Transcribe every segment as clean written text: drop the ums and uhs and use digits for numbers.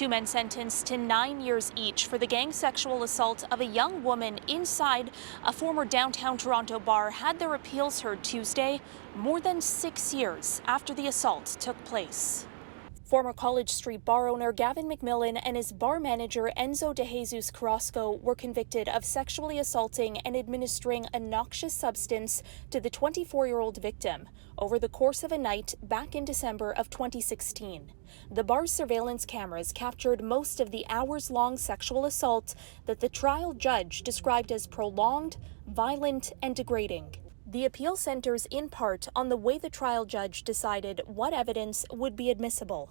Two men sentenced to 9 years each for the gang sexual assault of a young woman inside a former downtown Toronto bar had their appeals heard Tuesday, more than 6 years after the assault took place. Former College Street bar owner Gavin McMillan and his bar manager Enzo De Jesus Carrasco were convicted of sexually assaulting and administering a noxious substance to the 24-year-old victim over the course of a night back in December of 2016. The bar's surveillance cameras captured most of the hours-long sexual assault that the trial judge described as prolonged, violent, and degrading. The appeal centers in part on the way the trial judge decided what evidence would be admissible.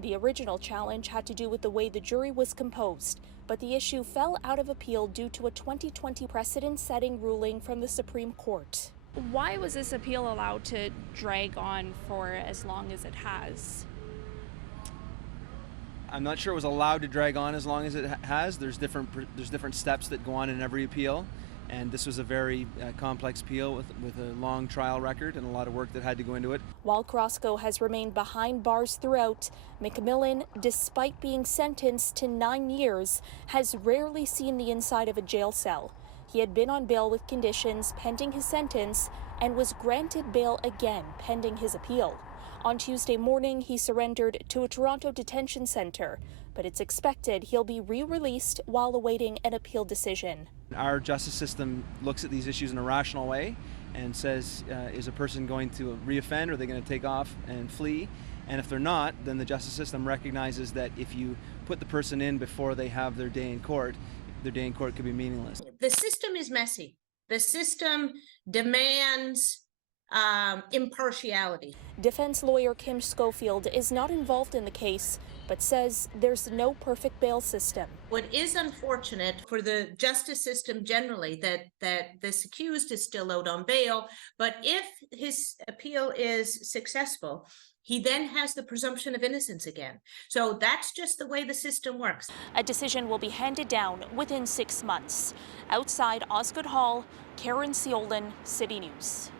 The original challenge had to do with the way the jury was composed, but the issue fell out of appeal due to a 2020 precedent-setting ruling from the Supreme Court. Why was this appeal allowed to drag on for as long as it has? I'm not sure it was allowed to drag on as long as it has. There's different steps that go on in every appeal, and this was a very complex appeal with a long trial record and a lot of work that had to go into it. While Carrasco has remained behind bars throughout, McMillan, despite being sentenced to 9 years, has rarely seen the inside of a jail cell. He had been on bail with conditions pending his sentence and was granted bail again pending his appeal. On Tuesday morning, he surrendered to a Toronto detention center, but it's expected he'll be re-released while awaiting an appeal decision. Our justice system looks at these issues in a rational way and says, is a person going to reoffend, or are they going to take off and flee? And if they're not, then the justice system recognizes that if you put the person in before they have their day in court, their day in court could be meaningless. The system is messy. The system demands impartiality. Defense lawyer Kim Schofield is not involved in the case, but says there's no perfect bail system. What is unfortunate for the justice system generally, that this accused is still out on bail, but if his appeal is successful, he then has the presumption of innocence again. So that's just the way the system works. A decision will be handed down within 6 months. Outside Osgoode Hall, Caryn Ceolin, City News.